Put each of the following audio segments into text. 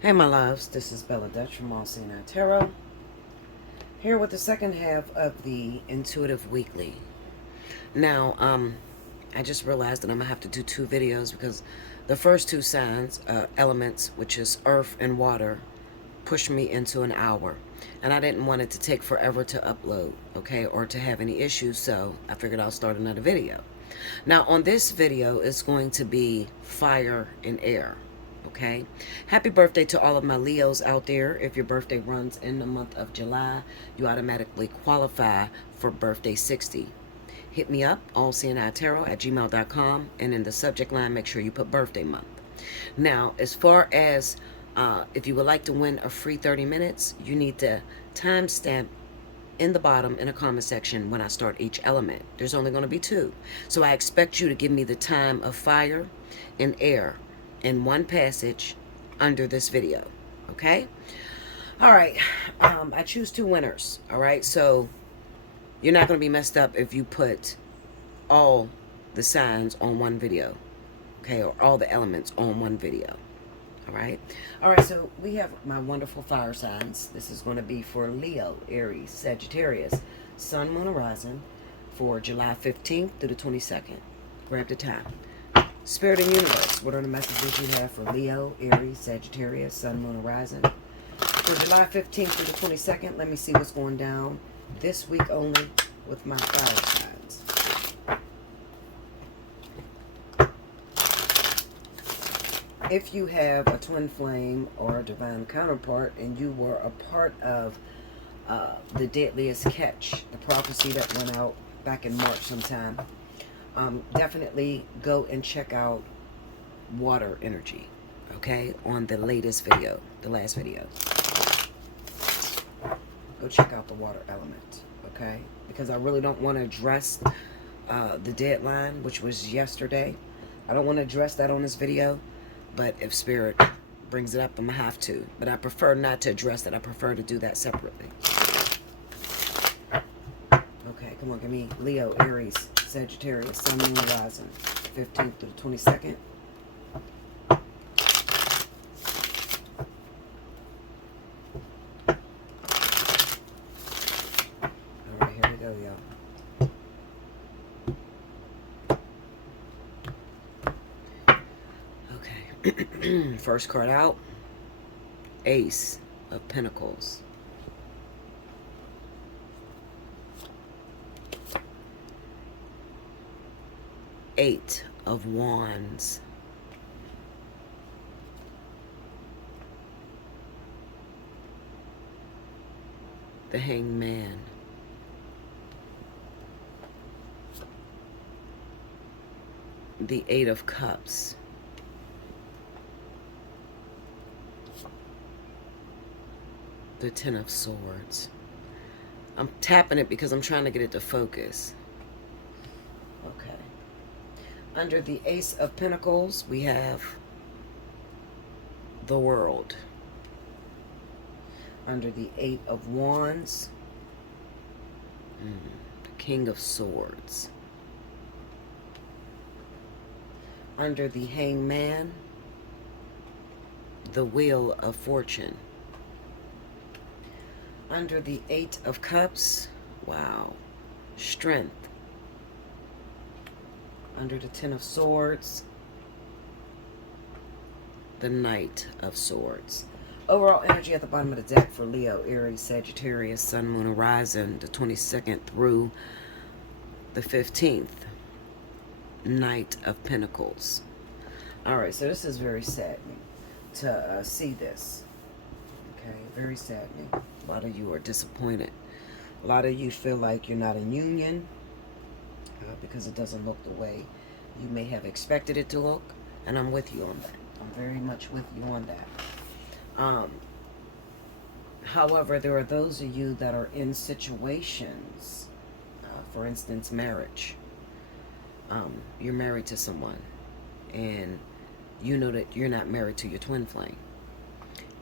Hey my loves, this is Bella Dutch from Allseeingeyetarot, here with the second half of the Intuitive Weekly. Now, I just realized that I'm going to have to do two videos because the first two signs, elements, which is earth and water, pushed me into an hour. And I didn't want it to take forever to upload, okay, or to have any issues, so I figured I'll start another video. Now, on this video, it's going to be fire and air. Okay. Happy birthday to all of my Leos out there. If your birthday runs in the month of July, you automatically qualify for birthday 60. Hit me up, allseeingeyetarot@gmail.com, and in the subject line, make sure you put birthday month. Now, as far as if you would like to win a free 30 minutes, you need to timestamp in the bottom in a comment section when I start each element. There's only going to be two. So I expect you to give me the time of fire and air in one passage under this video. Okay? All right. I choose two winners. All right? So you're not going to be messed up if you put all the signs on one video. Okay? Or all the elements on one video. All right. All right. So we have my wonderful fire signs. This is going to be for Leo, Aries, Sagittarius, Sun, Moon, Horizon for July 15th through the 22nd. Grab the time. Spirit and Universe, what are the messages you have for Leo, Aries, Sagittarius, Sun, Moon, Horizon for July 15th through the 22nd? Let me see what's going down this week only with my fire signs. If you have a twin flame or a divine counterpart and you were a part of the Deadliest Catch, the prophecy that went out back in March sometime, definitely go and check out water energy, okay, on the latest video, the last video. Go check out the water element, okay, because I really don't want to address the deadline, which was yesterday. I don't want to address that on this video, but if Spirit brings it up, I'm gonna have to. But I prefer not to address that. I prefer to do that separately. Okay, come on, give me Leo, Aries, Sagittarius, Sun, Moon, Horizon, 15th to the 22nd. All right, here we go, y'all. Okay, first card out, Ace of Pentacles. Eight of Wands. The Hanged Man. The Eight of Cups. The Ten of Swords. I'm tapping it because I'm trying to get it to focus. Okay. Under the Ace of Pentacles, we have the World. Under the Eight of Wands, the King of Swords. Under the Hanged Man, the Wheel of Fortune. Under the Eight of Cups, wow, Strength. Under the Ten of Swords, the Knight of Swords. Overall energy at the bottom of the deck for Leo, Aries, Sagittarius, Sun, Moon, Horizon, the 22nd through the 15th. Knight of Pentacles. Alright, so this is very saddening to see this. Okay, very saddening. A lot of you are disappointed. A lot of you feel like you're not in union because it doesn't look the way you may have expected it to look. And I'm with you on that. I'm very much with you on that. However, there are those of you that are in situations, for instance, marriage. You're married to someone, and you know that you're not married to your twin flame,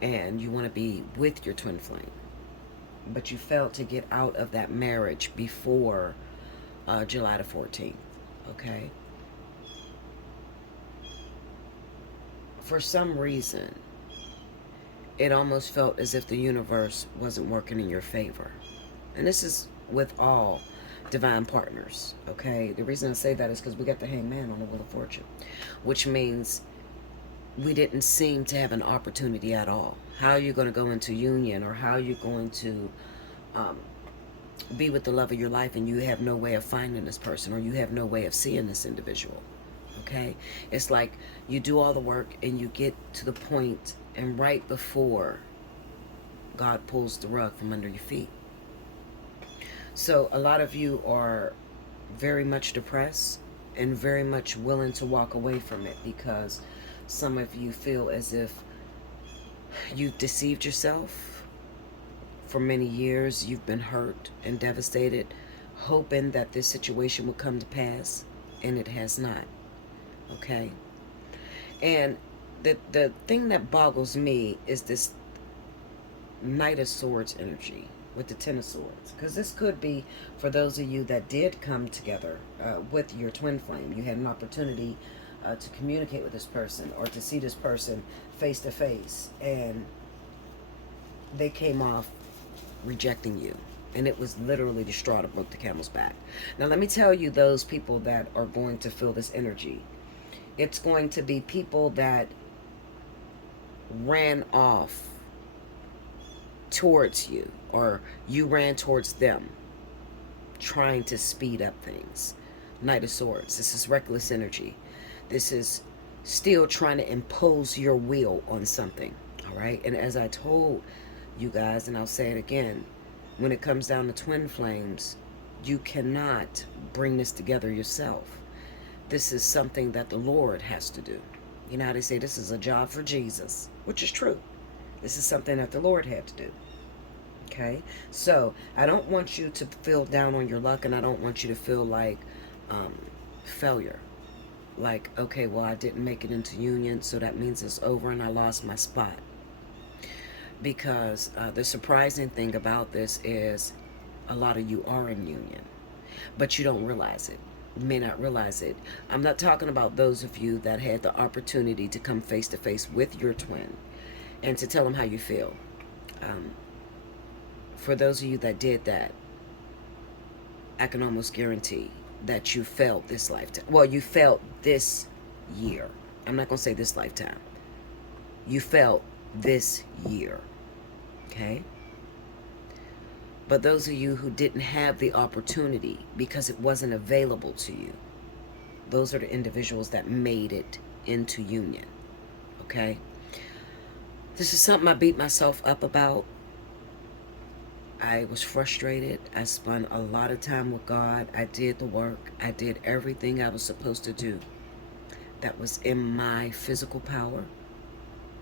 and you want to be with your twin flame, but you failed to get out of that marriage before July the 14th, okay? For some reason, it almost felt as if the universe wasn't working in your favor. And this is with all divine partners, okay? The reason I say that is because we got the Hangman on the Wheel of Fortune, which means we didn't seem to have an opportunity at all. How are you going to go into union, or how are you going to be with the love of your life and you have no way of finding this person, or you have no way of seeing this individual? Okay? It's like you do all the work and you get to the point, and right before God pulls the rug from under your feet. So a lot of you are very much depressed and very much willing to walk away from it, because some of you feel as if you've deceived yourself for many years. You've been hurt and devastated, hoping that this situation will come to pass, and it has not. Okay? And the thing that boggles me is this Knight of Swords energy with the Ten of Swords. Because this could be for those of you that did come together with your twin flame. You had an opportunity to communicate with this person, or to see this person face to face, and they came off rejecting you. And it was literally the straw that broke the camel's back. Now let me tell you, those people that are going to feel this energy, it's going to be people that ran off towards you, or you ran towards them, trying to speed up things. Knight of Swords, this is reckless energy. This is still trying to impose your will on something. All right? And as I told you guys, and I'll say it again, when it comes down to twin flames, you cannot bring this together yourself. This is something that the Lord has to do. You know how they say this is a job for Jesus, which is true. This is something that the Lord had to do. Okay? So I don't want you to feel down on your luck, and I don't want you to feel like failure. Like, okay, well, I didn't make it into union, so that means it's over and I lost my spot. Because the surprising thing about this is a lot of you are in union, but you don't realize it. You may not realize it. I'm not talking about those of you that had the opportunity to come face to face with your twin and to tell them how you feel. For those of you that did that, I can almost guarantee that you felt this lifetime. Well, you felt this year. I'm not going to say this lifetime. You felt this year. Okay? But those of you who didn't have the opportunity because it wasn't available to you, those are the individuals that made it into union. Okay? This is something I beat myself up about. I was frustrated. I spent a lot of time with God. I did the work. I did everything I was supposed to do that was in my physical power,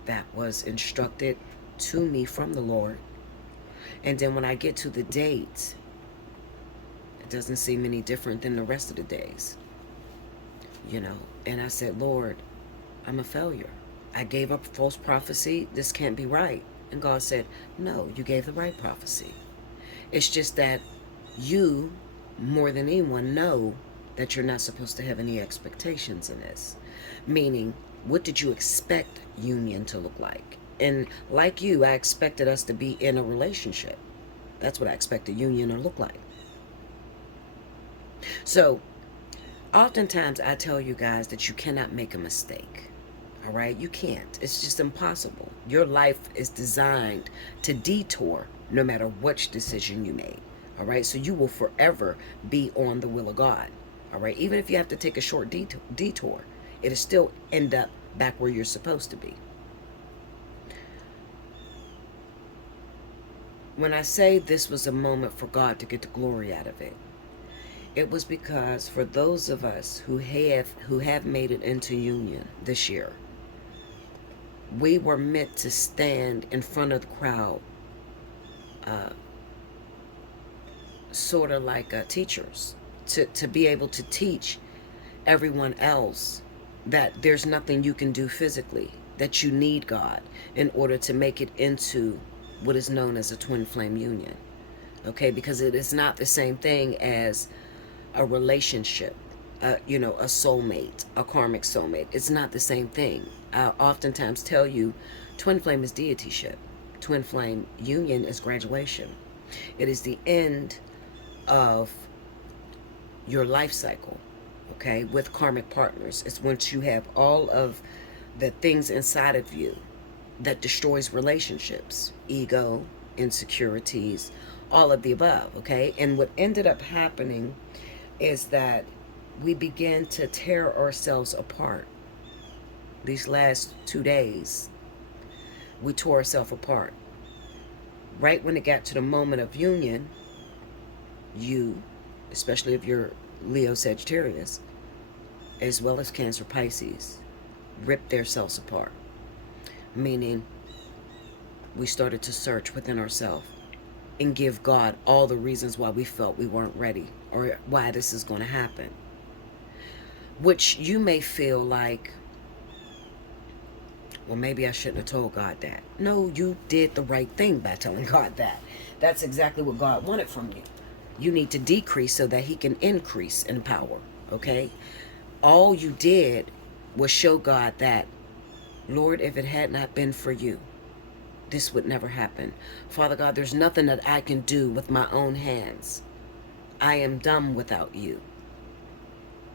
that was instructed to me from the Lord. And then when I get to the date, it doesn't seem any different than the rest of the days. You know, and I said, Lord, I'm a failure. I gave up false prophecy. This can't be right. And God said, no, you gave the right prophecy. It's just that you, more than anyone, know that you're not supposed to have any expectations in this. Meaning, what did you expect union to look like? And like you, I expected us to be in a relationship. That's what I expected union to look like. So, oftentimes I tell you guys that you cannot make a mistake. All right? You can't. It's just impossible. Your life is designed to detour no matter which decision you made. All right? So you will forever be on the will of God. All right? Even if you have to take a short detour, it'll still end up back where you're supposed to be. When I say this was a moment for God to get the glory out of it, it was because for those of us who have made it into union this year, we were meant to stand in front of the crowd, sort of like teachers, to be able to teach everyone else that there's nothing you can do physically, that you need God in order to make it into what is known as a twin flame union. Okay, because it is not the same thing as a relationship, you know, a soulmate, a karmic soulmate. It's not the same thing. I oftentimes tell you Twin flame is deityship. Twin flame union is graduation. It is the end of your life cycle, okay, with karmic partners. It's once you have all of the things inside of you that destroys relationships, ego, insecurities, all of the above, okay? And what ended up happening is that we began to tear ourselves apart. These last 2 days, we tore ourselves apart. Right when it got to the moment of union, you, especially if you're Leo Sagittarius, as well as Cancer Pisces, ripped themselves apart. Meaning, we started to search within ourselves and give God all the reasons why we felt we weren't ready or why this is going to happen. Which you may feel like, well, maybe I shouldn't have told God that. No, you did the right thing by telling God that. That's exactly what God wanted from you. You need to decrease so that he can increase in power, okay? All you did was show God that, Lord, if it had not been for you, this would never happen. Father God, there's nothing that I can do with my own hands. I am dumb without you.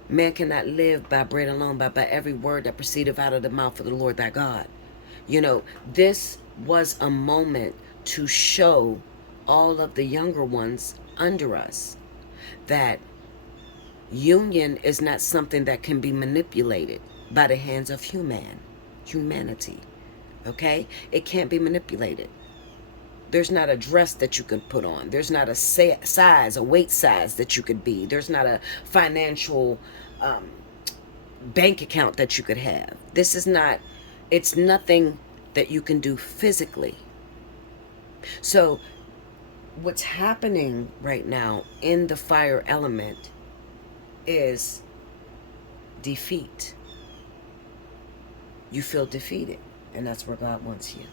Man cannot live by bread alone, but by every word that proceedeth out of the mouth of the Lord thy God. You know, this was a moment to show all of the younger ones under us that union is not something that can be manipulated by the hands of humanity. Okay? It can't be manipulated. There's not a dress that you can put on. There's not a size, a weight size that you could be. There's not a financial bank account that you could have. This is not, it's nothing that you can do physically. So what's happening right now in the fire element is defeat. You feel defeated, and that's where God wants you.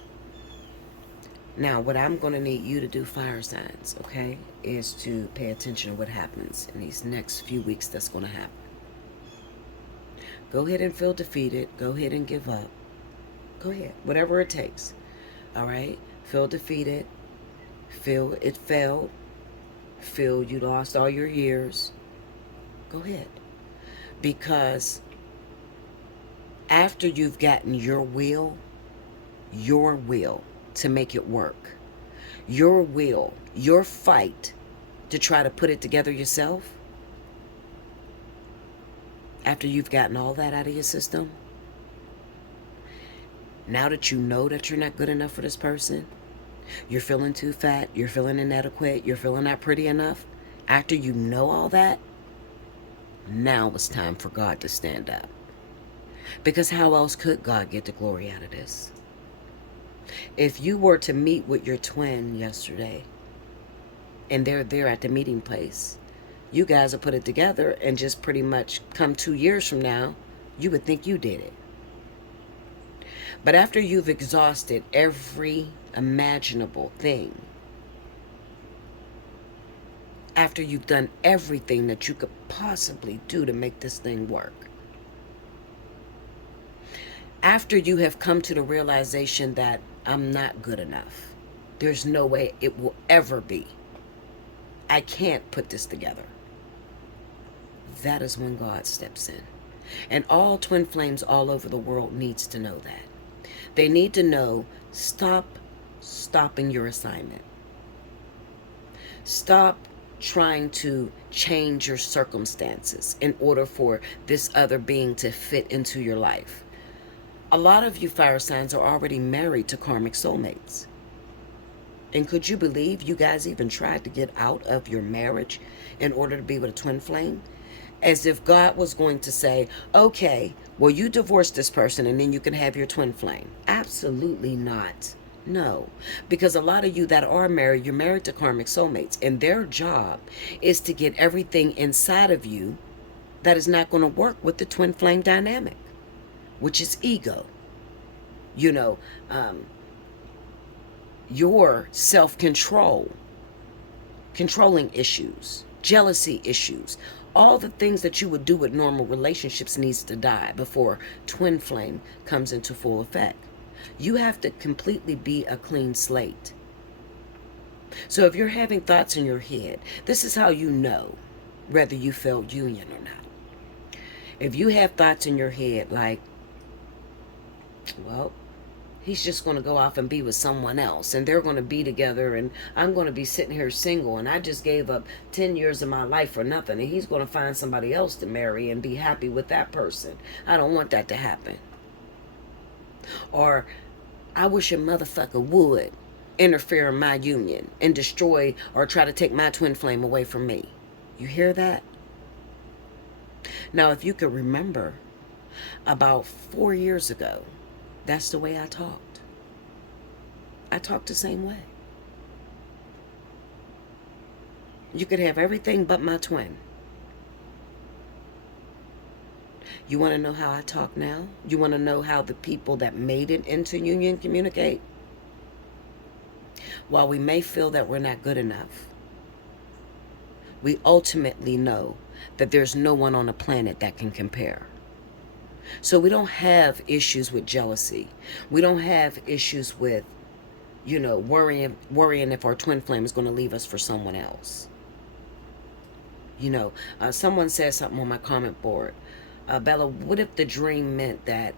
Now, what I'm going to need you to do, fire signs, okay, is to pay attention to what happens in these next few weeks that's going to happen. Go ahead and feel defeated. Go ahead and give up. Go ahead. Whatever it takes. All right? Feel defeated. Feel it failed. Feel you lost all your years. Go ahead. Because after you've gotten your will to make it work, your fight to try to put it together yourself, after you've gotten all that out of your system, now that you know that you're not good enough for this person, you're feeling too fat, you're feeling inadequate, you're feeling not pretty enough, after you know all that, now it's time for God to stand up. Because how else could God get the glory out of this? If you were to meet with your twin yesterday, and they're there at the meeting place, you guys will put it together and just pretty much come 2 years from now, you would think you did it. But after you've exhausted every imaginable thing, after you've done everything that you could possibly do to make this thing work, after you have come to the realization that I'm not good enough, there's no way it will ever be, I can't put this together, that is when God steps in. And all twin flames all over the world needs to know that. They need to know, stopping your assignment. Stop trying to change your circumstances in order for this other being to fit into your life. A lot of you fire signs are already married to karmic soulmates. And could you believe you guys even tried to get out of your marriage in order to be with a twin flame? As if God was going to say, okay, well, you divorce this person and then you can have your twin flame. Absolutely not. No. Because a lot of you that are married, you're married to karmic soulmates, and their job is to get everything inside of you that is not going to work with the twin flame dynamic, which is ego. You know, your self-control, controlling issues, jealousy issues, all the things that you would do with normal relationships needs to die before twin flame comes into full effect. You have to completely be a clean slate. So if you're having thoughts in your head, this is how you know whether you felt union or not. If you have thoughts in your head like, well, he's just going to go off and be with someone else, and they're going to be together, and I'm going to be sitting here single, and I just gave up 10 years of my life for nothing, and he's going to find somebody else to marry and be happy with that person. I don't want that to happen. Or, I wish a motherfucker would interfere in my union and destroy or try to take my twin flame away from me. You hear that? Now, if you could remember, about 4 years ago, that's the way I talked. I talked the same way. You could have everything but my twin. You want to know how I talk now? You want to know how the people that made it into union communicate? While we may feel that we're not good enough, we ultimately know that there's no one on the planet that can compare. So we don't have issues with jealousy. We don't have issues with, worrying if our twin flame is going to leave us for someone else. Someone said something on my comment board. Bella, what if the dream meant that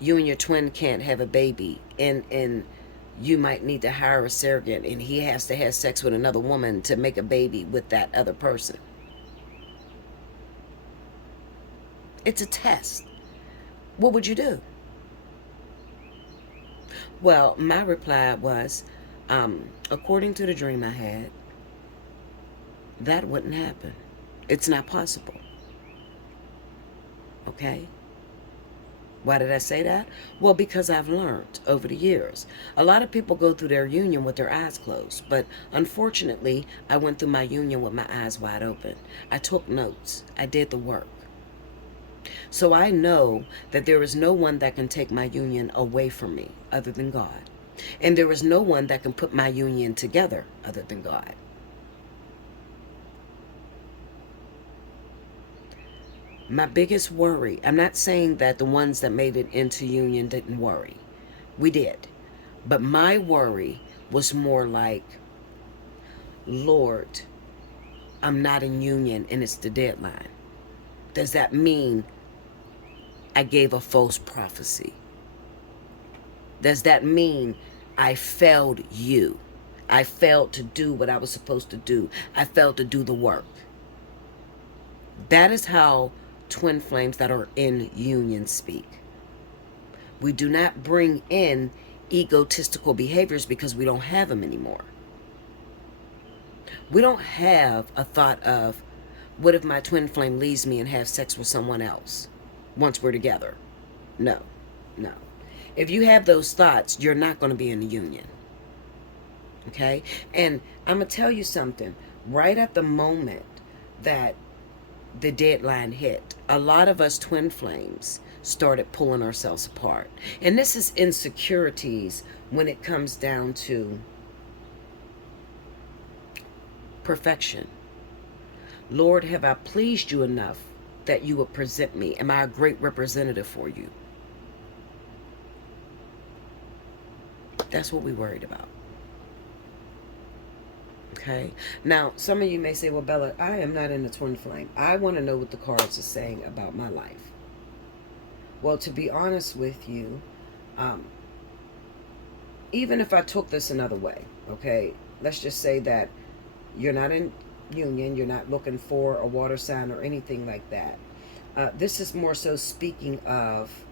you and your twin can't have a baby, and you might need to hire a surrogate, and he has to have sex with another woman to make a baby with that other person? It's a test. What would you do? Well, my reply was, according to the dream I had, that wouldn't happen. It's not possible. Okay? Why did I say that? Well, because I've learned over the years. A lot of people go through their union with their eyes closed, but unfortunately, I went through my union with my eyes wide open. I took notes. I did the work. So I know that there is no one that can take my union away from me other than God. And there is no one that can put my union together other than God. My biggest worry, I'm not saying that the ones that made it into union didn't worry. We did. But my worry was more like, Lord, I'm not in union and it's the deadline. Does that mean I gave a false prophecy? Does that mean I failed you? I failed to do what I was supposed to do. I failed to do the work. That is how twin flames that are in union speak. We do not bring in egotistical behaviors because we don't have them anymore. We don't have a thought of, what if my twin flame leaves me and has sex with someone else once we're together? No. If you have those thoughts, you're not going to be in a union. Okay? And I'm going to tell you something. Right at the moment that the deadline hit, a lot of us twin flames started pulling ourselves apart. And this is insecurities when it comes down to perfection. Lord, have I pleased you enough that you would present me? Am I a great representative for you? That's what we worried about. Okay. Now, some of you may say, well, Bella, I am not in the twin flame. I want to know what the cards are saying about my life. Well, to be honest with you, even if I took this another way, okay, let's just say that you're not in union, you're not looking for a water sign or anything like that. This is more so speaking of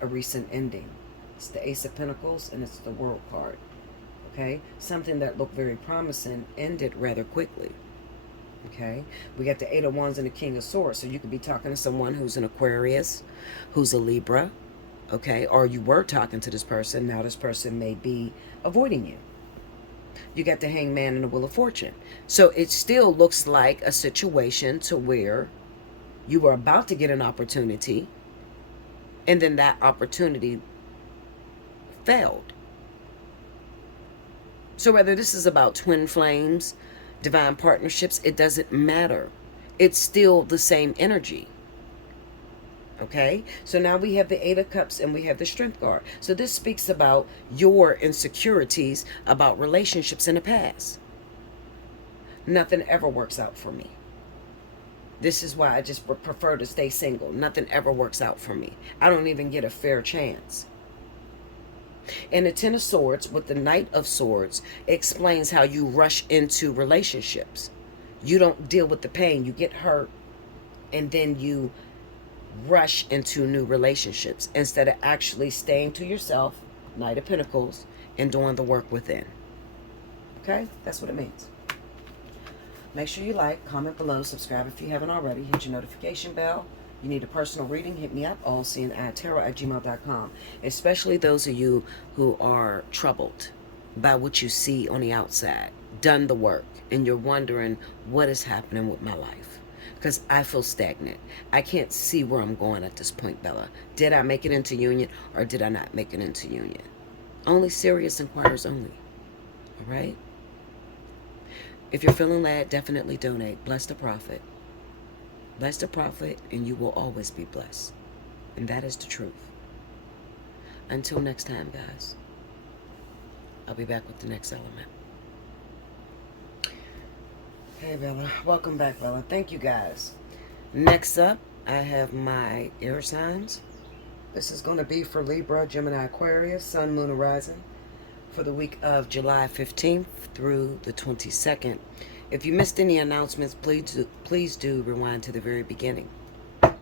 a recent ending. It's the Ace of Pentacles and it's the World card. Okay, something that looked very promising ended rather quickly. Okay, we got the Eight of Wands and the King of Swords. So you could be talking to someone who's an Aquarius, who's a Libra, okay, or you were talking to this person. Now this person may be avoiding you. You got the Hangman and the Wheel of Fortune. So it still looks like a situation to where you were about to get an opportunity, and then that opportunity failed. So whether this is about twin flames, divine partnerships, it doesn't matter. It's still the same energy. Okay, so now we have the Eight of Cups and we have the Strength card. So this speaks about your insecurities about relationships in the past. Nothing ever works out for me. This is why I just prefer to stay single. Nothing ever works out for me. I don't even get a fair chance. And the Ten of Swords with the Knight of Swords explains how you rush into relationships. You don't deal with the pain. You get hurt and then you rush into new relationships instead of actually staying to yourself, Knight of Pentacles, and doing the work within. Okay? That's what it means. Make sure you like, comment below, subscribe if you haven't already, hit your notification bell. You need a personal reading, hit me up, allseeingeyetarot@gmail.com. Especially those of you who are troubled by what you see on the outside, done the work, and you're wondering what is happening with my life. Because I feel stagnant. I can't see where I'm going at this point, Bella. Did I make it into union or did I not make it into union? Only serious inquirers only. All right? If you're feeling led, definitely donate. Bless the prophet. Bless the prophet, and you will always be blessed. And that is the truth. Until next time, guys. I'll be back with the next element. Hey, Bella. Welcome back, Bella. Thank you, guys. Next up, I have my air signs. This is going to be for Libra, Gemini, Aquarius, Sun, Moon, Horizon, for the week of July 15th through the 22nd. If you missed any announcements, please do rewind to the very beginning. All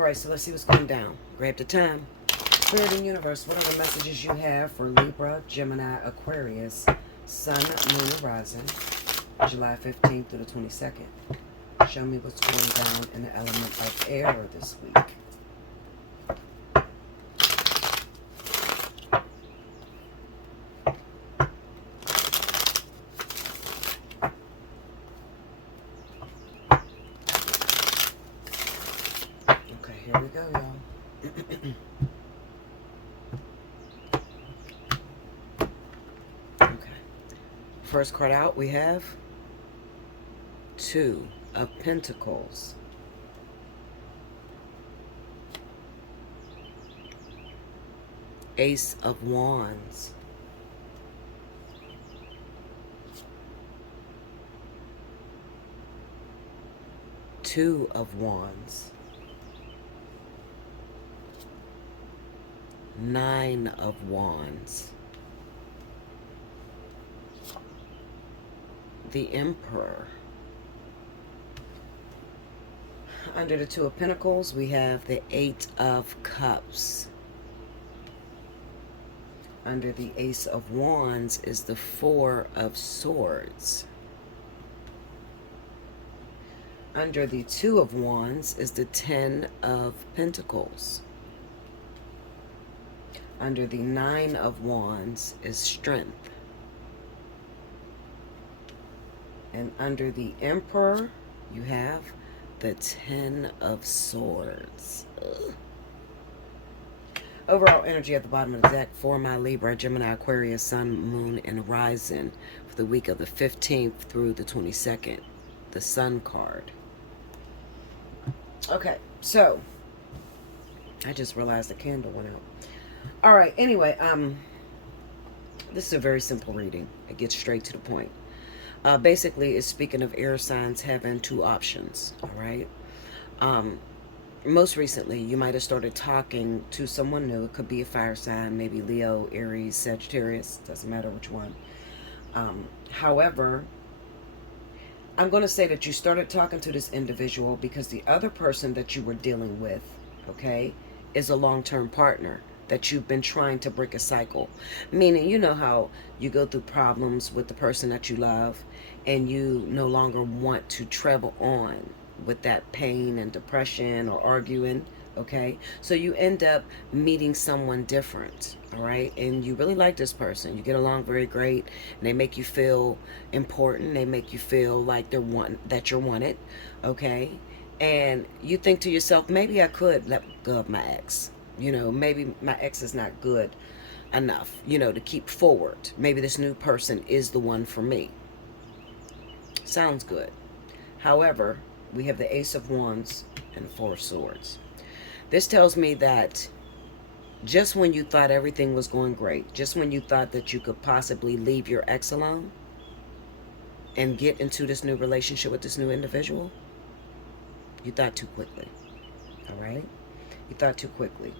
right, so let's see what's going down. Grab the time. Spirit and Universe, what are the messages you have for Libra, Gemini, Aquarius, Sun, Moon, Horizon, July 15th through the 22nd? Show me what's going down in the element of air this week. Here we go, y'all. Okay. First card out, we have Two of Pentacles. Ace of Wands. Two of Wands. Nine of Wands. The Emperor. Under the Two of Pentacles, we have the Eight of Cups. Under the Ace of Wands is the Four of Swords. Under the Two of Wands is the Ten of Pentacles. Under the Nine of Wands is Strength. And under the Emperor, you have the Ten of Swords. Ugh. Overall energy at the bottom of the deck for my Libra, Gemini, Aquarius, Sun, Moon, and Horizon for the week of the 15th through the 22nd. The Sun card. Okay, so I just realized the candle went out. All right, anyway, this is a very simple reading. It gets straight to the point. Basically, it's speaking of air signs having two options, all right? Most recently, you might have started talking to someone new. It could be a fire sign, maybe Leo, Aries, Sagittarius, doesn't matter which one. However, I'm going to say that you started talking to this individual because the other person that you were dealing with, okay, is a long-term partner that you've been trying to break a cycle. Meaning, you know how you go through problems with the person that you love and you no longer want to travel on with that pain and depression or arguing, okay? So you end up meeting someone different, all right? And you really like this person. You get along very great, and they make you feel important. They make you feel like that you're wanted, okay? And you think to yourself, maybe I could let go of my ex. You know, maybe my ex is not good enough, you know, to keep forward. Maybe this new person is the one for me. Sounds good. However, we have the Ace of Wands and the Four of Swords. This tells me that just when you thought everything was going great, just when you thought that you could possibly leave your ex alone and get into this new relationship with this new individual, you thought too quickly. All right? You thought too quickly.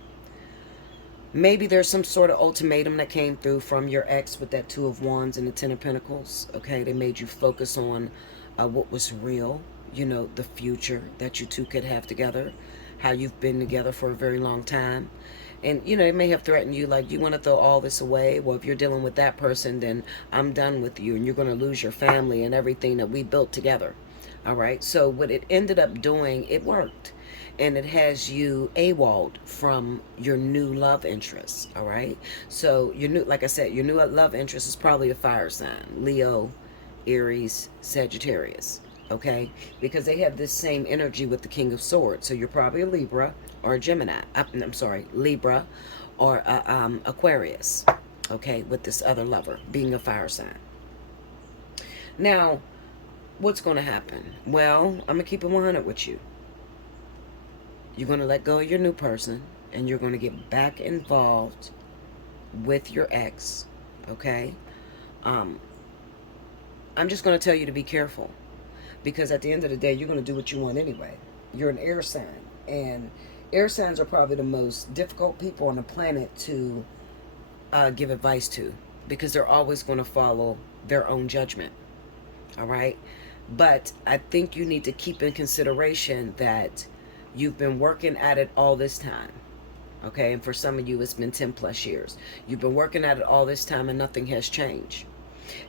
Maybe there's some sort of ultimatum that came through from your ex with that Two of Wands and the Ten of Pentacles. Okay? They made you focus on what was real, you know, the future that you two could have together, how you've been together for a very long time. And, you know, it may have threatened you, like, you want to throw all this away. Well, if you're dealing with that person, then I'm done with you, and you're going to lose your family and everything that we built together. All right? So what it ended up doing, it worked. And it has you AWOL'd from your new love interest. All right? So your new, like I said, your new love interest is probably a fire sign. Leo, Aries, Sagittarius. Okay? Because they have this same energy with the King of Swords. So you're probably a Libra or a Gemini. I'm sorry, Libra or Aquarius. Okay? With this other lover being a fire sign. Now, what's going to happen? Well, I'm going to keep it 100 with you. You're going to let go of your new person, and you're going to get back involved with your ex. Okay? I'm just going to tell you to be careful, because at the end of the day, you're going to do what you want anyway. You're an air sign, and air signs are probably the most difficult people on the planet to give advice to, because they're always going to follow their own judgment. All right? But I think you need to keep in consideration that you've been working at it all this time. Okay? And for some of you, it's been 10 plus years. You've been working at it all this time, and nothing has changed.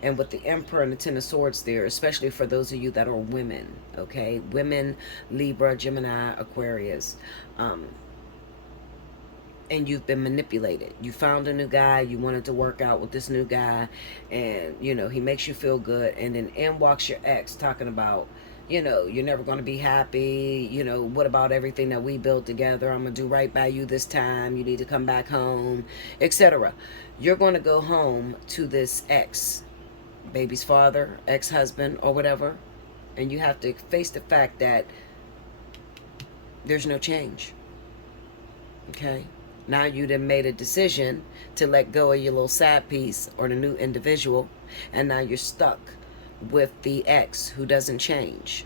And with the Emperor and the Ten of Swords there, especially for those of you that are women, okay? Women, Libra, Gemini, Aquarius. And you've been manipulated. You found a new guy. You wanted to work out with this new guy. And, you know, he makes you feel good. And then in walks your ex talking about, you know, you're never going to be happy. You know, what about everything that we built together? I'm going to do right by you this time. You need to come back home, etc. You're going to go home to this ex, baby's father, ex-husband, or whatever. And you have to face the fact that there's no change. Okay? Now you done made a decision to let go of your little side piece or the new individual, and now you're stuck with the ex who doesn't change.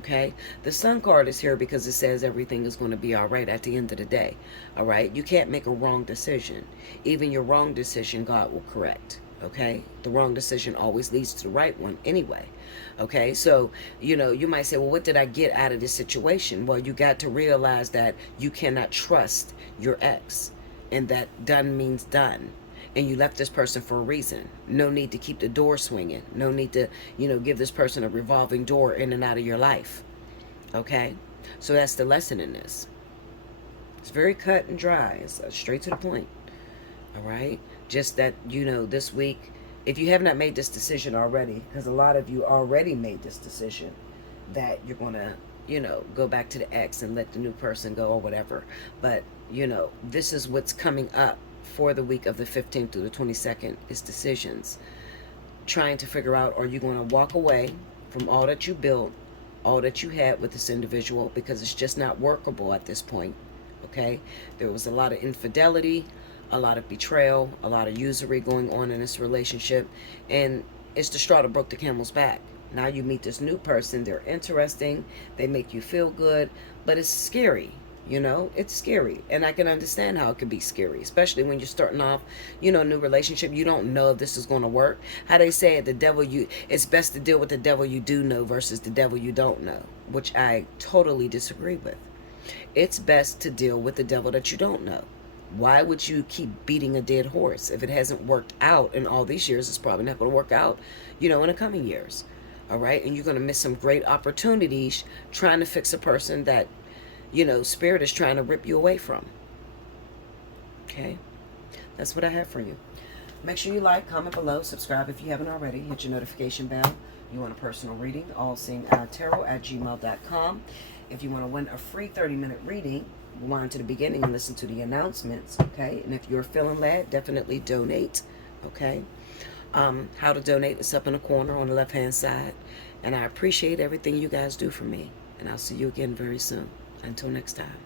Okay? The Sun card is here because it says everything is going to be all right at the end of the day. All right? You can't make a wrong decision. Even your wrong decision, God will correct. Okay? The wrong decision always leads to the right one anyway. Okay? So, you know, you might say, well, what did I get out of this situation? Well, you got to realize that you cannot trust your ex, and that done means done. And you left this person for a reason. No need to keep the door swinging. No need to, you know, give this person a revolving door in and out of your life. Okay? So that's the lesson in this. It's very cut and dry. It's straight to the point. All right? Just that, you know, this week, if you have not made this decision already, because a lot of you already made this decision that you're going to, you know, go back to the ex and let the new person go or whatever. But, you know, this is what's coming up for the week of the 15th through the 22nd is decisions. Trying to figure out, are you going to walk away from all that you built, all that you had with this individual, because it's just not workable at this point. Okay? There was a lot of infidelity, a lot of betrayal, a lot of usury going on in this relationship, and it's the straw that broke the camel's back. Now you meet this new person. They're interesting. They make you feel good, but it's scary. You know, it's scary. And I can understand how it can be scary, especially when you're starting off, you know, a new relationship. You don't know if this is going to work. How they say it, it's best to deal with the devil you do know versus the devil you don't know, which I totally disagree with. It's best to deal with the devil that you don't know. Why would you keep beating a dead horse? If it hasn't worked out in all these years, it's probably not going to work out, you know, in the coming years. All right? And you're going to miss some great opportunities trying to fix a person that, you know, Spirit is trying to rip you away from. Okay? That's what I have for you. Make sure you like, comment below, subscribe if you haven't already. Hit your notification bell. You want a personal reading, Allseeingeyetarot@gmail.com. If you want to win a free 30-minute reading, rewind to the beginning and listen to the announcements, okay? And if you're feeling led, definitely donate, okay? How to donate is up in the corner on the left-hand side. And I appreciate everything you guys do for me. And I'll see you again very soon. Until next time.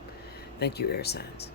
Thank you, air signs.